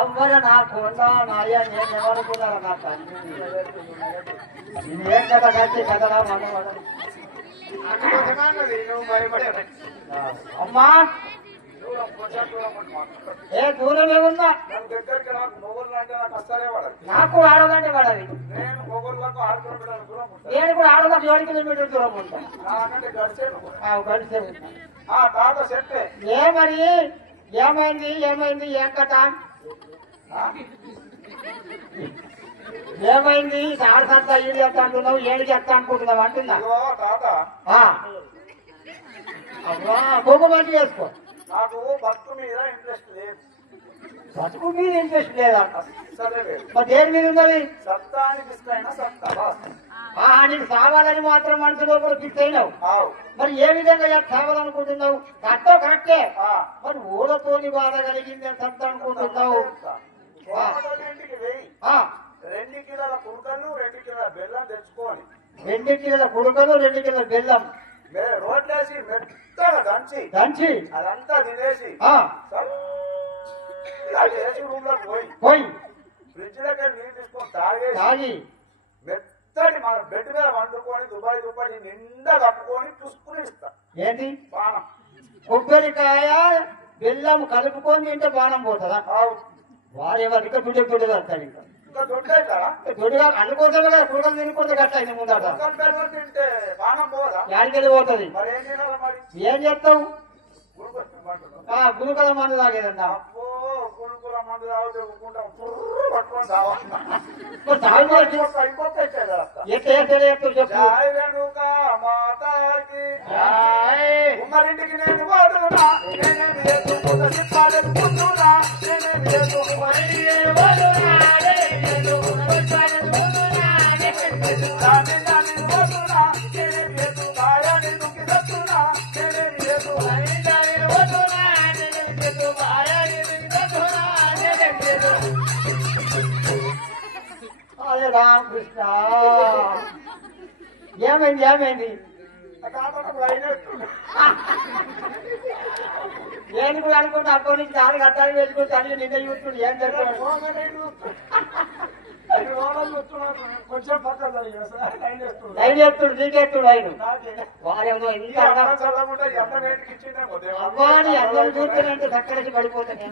అవ్వరు నా కొండ నాయ నేను ఎవరుకున్నాను నా తండ్రి ఏం కథ కలిసి కథలా మనవాడు అమ్మా ఏ దూరమే ఉందా నాకు ఆడదంటే పడది నేను కూడా ఆడదాం 7 కిలోమీటర్ల దూరం ఉంటా గడిచే ఏ మరి ఏమైంది ఏమైంది ఏం కథ ఏమైంది ఆడసంతా ఈడు చెప్తా అంటున్నావు ఏడు చెప్తా అనుకుంటున్నావు అంటుందా అవ్వా బొమ్మ మంచి చేసుకో నాకు బతుకు మీద ఇంట్రెస్ట్ లేదు బతుకు మీద ఇంట్రెస్ట్ లేదంట మరి దేని మీద ఉన్నది సత్తానికి ఇష్టమైన సత్తా నీకు సావాలని మాత్రం మనసు లోపల ఫిక్స్ అయినావు మరి ఏ విధంగా సావాలనుకుంటున్నావు కట్టో కరెక్టే మరి ఊళ్ళతోని బాధ కలిగింది అని సత్తా అనుకుంటున్నావు 2 కిలోల కుడుకలు 2 కిలోల బెల్లం తెచ్చుకోని 2 కిలోల కుడుకలు 2 కిలోల బెల్లం రోడ్లేసి మెత్తగా దంచి అదంతా తినేసి రూమ్ లో పోయి ఫ్రిడ్జ్ దగ్గర నీళ్ళు తీసుకొని తాగి మెత్తడి మన బెడ్ మీద వండుకొని దుబాయ్ నిండా కప్పుకొని చూసుకుని ఇస్తా ఏంటి బాణం కొబ్బరికాయ బెల్లం కలుపుకొని తింటే బాణం పోతుందా వాడేవారు ఇంకా దుడ్డు కడతాడు ఇంకా దుడ్డుగా అందుకోసమే కదా కుడుకలు తినకుండా కట్ట అయింది ముందట తింటే బాణం పోదా యాడికెళ్ళి పోతుంది ఏం చెప్తావు గురుకల మందు తాగేదన్నా గురుకుల మందు తాగుకుంటాం పట్టుకొని తావాలి ఉమ్మరింటికి నేను వాడునా అరే రామకృష్ణ ఏమైంది ఏమైంది నేను కూడా అనుకుంటే అక్కడి నుంచి 4 గంటలు పెట్టుకుని తల్లి నిన్న చూస్తుంది ఏం చెప్తాడు కొంచెం లైన్ చేస్తుడు నీకెత్తుడు ఆయన వారేమో అమ్మాని అందరం చూస్తుంటే చక్కడికి పడిపోతాను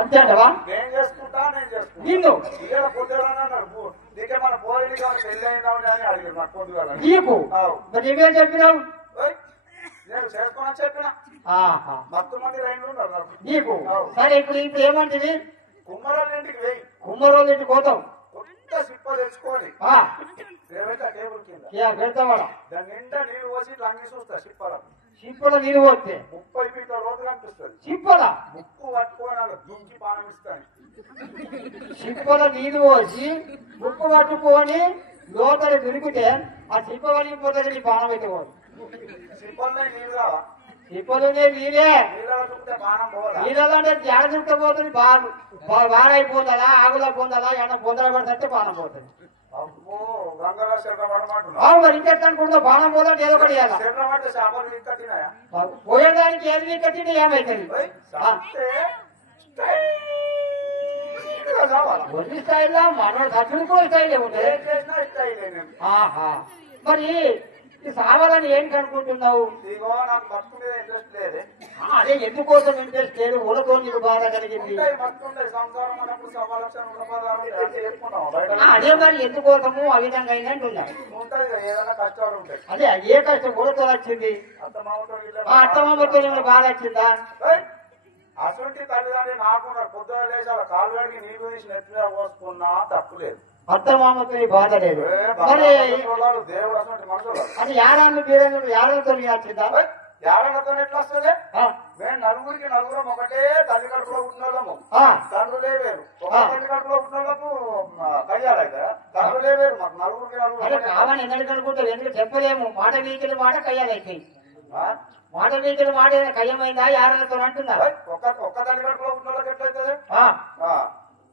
అంతేటవా నేను చేసుకుంటా నేను చేసుకుంటా నిన్ను మన పోయి పెళ్లి అయిందామని అని అడిగారు నాకు పొద్దుగా నీకు మరి నువ్వేం చెప్పినావు నేను చేసుకోనని చెప్పిన మొత్తం మంది రైన్లు ఉన్నారు నీకు సరే ఇప్పుడు ఏమంటివి కుమ్మరోళ్ళింటికి వెయ్యి కుమ్మరోళ్ళ ఇంటికి పోతావు కొత్త సిప్ప తెచ్చుకొని టేబుల్ కింద పెడతావాడా దాని నిండా నీళ్ళు పోసి లంగి చూస్తా సిప్పల నీళ్ళు పోతే 30 ఫీట్ల లోతు కనిపిస్తుంది సిప్పల ముక్కు పట్టుకొని అలా దుంచి పానం ఇస్తాను సిప్పల నీళ్ళు పోసి ముక్కు పట్టుకొని లోతలు దొరికితే ఆ సిప్ప వలిగిపోతుంది నీ బాణం అయితే పోదు సిప్పలనే నీళ్ళు కావా సిప్పలునే నీళ్ళే నీళ్ళంటే జాడ చుట్టపోతుంది బారైపోతుందా ఆగులా పొందదా ఎండ పొందల పెడితే బాణం పోతుంది మరి ఇంకెట్ అనుకుంటుందో బాణం పోదంటే ఏదో ఒకటి పోయేదానికి ఏది కట్టింటే ఏమైతుంది కొన్ని స్టైల్లో మనోడు ఖర్చులు కూడా స్టైలే ఉంటుంది మరి సావాలని ఏంటి అనుకుంటున్నావు అదే ఎందుకోసం ఇంట్రెస్ట్ లేదు ఊళ్ళతో నీకు బాధ కలిగింది అదే మరి ఎందుకోసము ఆ విధంగా అయినట్టున్నాయి అదే ఏ కష్టం ఊళ్ళతో వచ్చింది అత్తమామతో బాధ వచ్చిందా అటువంటి తల్లిదండ్రి నాకున్న పొద్దున లేచాల కాలువడికి నీళ్ళు తీసి నెత్తిన పోసుకున్నా తప్పులేదు అత్తమామతో బాధ లేదు మరి దేవుడు అటువంటి మనుషులు అది యారాన్ని బీరంగుడు యారంతో వచ్చిందా యారలతో ఎట్లా వస్తుంది ఆ, మేము నలుగురికి నలుగురం ఒకటే తల్లి కడుపులో ఉన్న వాళ్ళము ఆ, తండ్రులే వేరు ఒక తల్లి కడుపులో ఉన్న వాళ్ళకు కయ్యాలైతే తండ్రులే వేరు మాకు నలుగురికి అరే నలుగురు కావాలని ఎందుకు అనుకుంటావు? ఎందుకు చెప్పలేము. మాట వీకిన మాట కయ్యాలైపోయి, మాట వీకిన మాట కయ్యమైందా యారలతో అంటున్నా. ఒక్క తల్లి కడుపులో ఉన్న వాళ్ళకి ఎట్లయితుంది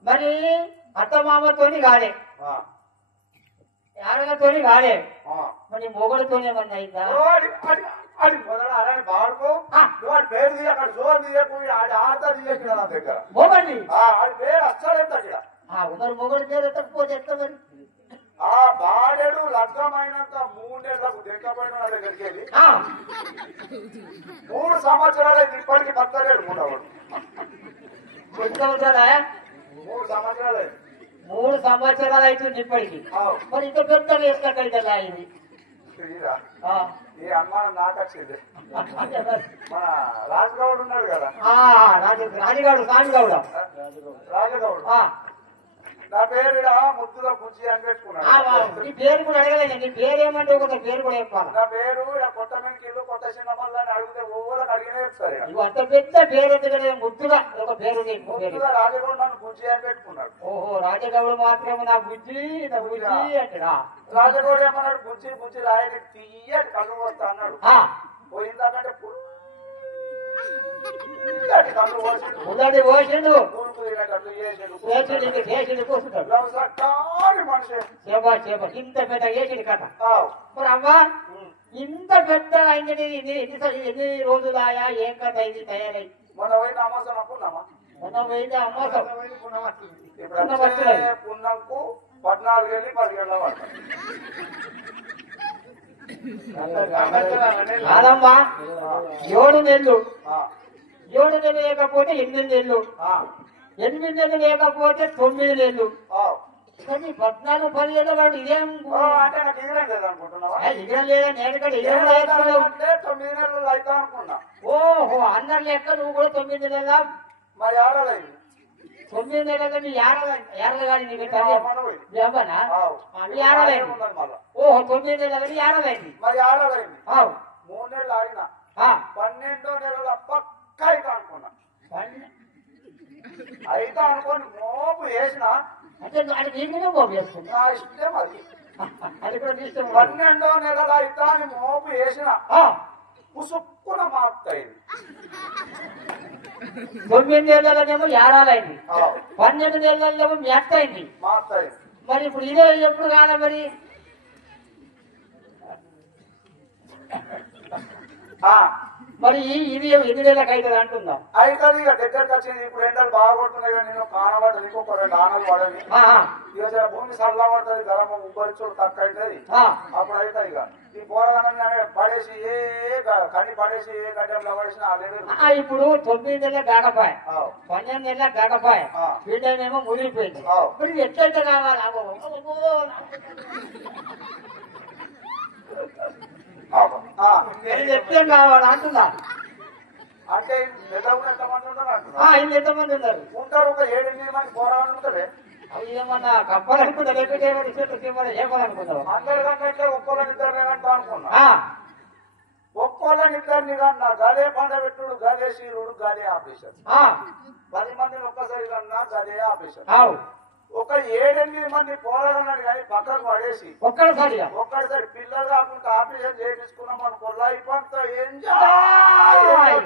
మరి అత్తమామతోని కాలే, యారలతోని కాలే, మరి మొగడుతోనేమన్నా అయిందా? అది మొదలు అలానే బాడుకో నువ్వు వాడి పేరు తీయ అక్కడ జోరు తీయకపోయి ఆడి ఆడతా తీయకుండా నా దగ్గర మొగండి ఆడి పేరు అస్సలేదు అక్కడ మరి మొగడు పేరు ఎత్తకపోతే ఎట్లా మరి? ఆ బాడెడు లగ్నమైనంత 3 నెలలకు దిక్కబడిన నా దగ్గరికి వెళ్ళి 3 సంవత్సరాలు ఇప్పటికి బతలేడు మూడవాడు పెట్టుకోవచ్చారా? 3 సంవత్సరాలు 3 సంవత్సరాలు అవుతుంది ఇప్పటికి. మరి ఇంత పెద్ద వేసుకట్టా ఇది. ఈ అనుమానం నాకు వచ్చింది మన రాజగౌడ్ ఉన్నాడు కదా రాజుగాడు సాజుగౌడ రాజగౌడ్ నా పేరు ఇక్కడ ముద్దుగా పుంచి అని పెట్టుకున్నాడు నీ పేరు కూడా అడగలేదు. నీ పేరు ఏమంటే ఒక పేరు కూడా చెప్పాలి. నా పేరు కొత్త మెన్కిల్లు కొత్త చిన్నమల్లు అని అడిగితే ఊళ్ళకి అడిగినే చెప్తారు నువ్వు అంత పెద్ద పేరు ఎందుకంటే ముద్దుగా ఒక పేరు ముద్దుగా రాజగౌడ్ నన్ను పుంచి అని పెట్టుకున్నాడు. ఓహో రాజగౌడు మాత్రం నా బుజ్జి అంటాడా? రాజగౌడ్ ఏమన్నాడు బుజ్జి బుజ్జి రాయని తీయటి కళ్ళు వస్తా అన్నాడు. పోయిందంటే ఉదడి పోసిండు మనిషి చేప ఇంత పెద్ద వేసిండు కథ. మరి అమ్మా ఇంత పెద్ద అయింది ఎన్ని రోజులాయా ఏం కథ అయింది తయారై? మొన్న పోయిన అమాసం అప్పుడున్నామా మొన్న పోయిన అమాసం పున్నంకు 14 వెళ్ళి 10 గంటల పడతాం కాదమ్మా. 7 నెలలు 7 నెలలు లేకపోతే 8 నెలలు 8 నెలలు లేకపోతే 9 నెలలు కానీ 14 15 వాడు ఇదేం అంటే నాకు ఇగరం లేదనుకుంటున్నావా? ఇగరం లేదా? నేను కూడా ఇగరం అంటే 9 నెలలు అవుతా అనుకున్నా. ఓహో అందరి లెక్క నువ్వు కూడా 9 నెలల మరి ఆడలేదు 9 నెలలు నీ ఏరలు కానీ నీకు అవ్వనా? ఏరలేదు. ఓహో 9 నెలలని ఏరలైంది. మరి ఆడలేదు 3 నెలలు ఆగిన 12వ నెలల పక్క అయితే అనుకున్నా. అయితే అనుకోని మోపు వేసిన అంటే అది నీకునే మోపు వేసుకున్నా. నా ఇష్టం అది. అది కూడా ఇష్టం. 12వ నెలల అయితే అని మోపు వేసిన పుసుక్కున మార్తయింది. 9 నెలలనేమో ఏడాలైంది, 12 నెలలనేమో మెత్తయింది. మార్తయింది. మరి ఇప్పుడు ఇదే ఎప్పుడు కాదా మరి? మరి ఇది ఎన్ని నెలలకు అవుతుంది అంటుందా? అవుతుంది ఇక దగ్గరకు వచ్చింది. ఇప్పుడు ఎండలు బాగా కొడుతున్నాయి కానీ నేను కానబడ్డది ఇంకొక 2 ఆనలు పడవి. ఇక భూమి చల్ల పడుతుంది, గరం ఉబ్బరిచోడు తక్కువ అవుతుంది. అప్పుడు అవుతాయి ఇక ఈ పోరగానే పడేసి కని పడేసి ఏ గడ్డంలో పడేసిన అదే. ఇప్పుడు 9 నెలల గడపాయ 12 నెలల గడపాయ వీళ్ళేమో ముదిరిపోయింది. మరి ఎట్లయితే కావాలి? ఎట్లా కావాలి అంటున్నా. అంటే ఎంతమంది ఉన్నారు అంటున్నా? ఎంతమంది ఉన్నారు? ఉంటారు ఒక 7-8 మంది పోరాడు ఉంటారే. అవి ఏమన్నా కప్పాలనుకుంటా లేకపోతే ఏమనుకుంటావు? అందరికంటే ఒక్కోళ్ళని ఇద్దరిని అంటా అనుకున్నా. ఒక్కోళ్ళని ఇద్దరిని కన్నా గదే పండబెట్టుడు, గదే శీరుడు, గదే ఆపరేషన్. 10 మందిని ఒక్కసారి కన్నా గదే ఆపరేషన్. ఒక 7-8 మంది పోరాడన్నాడు కానీ పక్కకు పడేసి ఒక్కడిసారి పిల్లలు కాకుండా ఆపరేషన్ చేయించుకున్నాం అనుకో లైఫ్ అంతా ఎంజాయ్.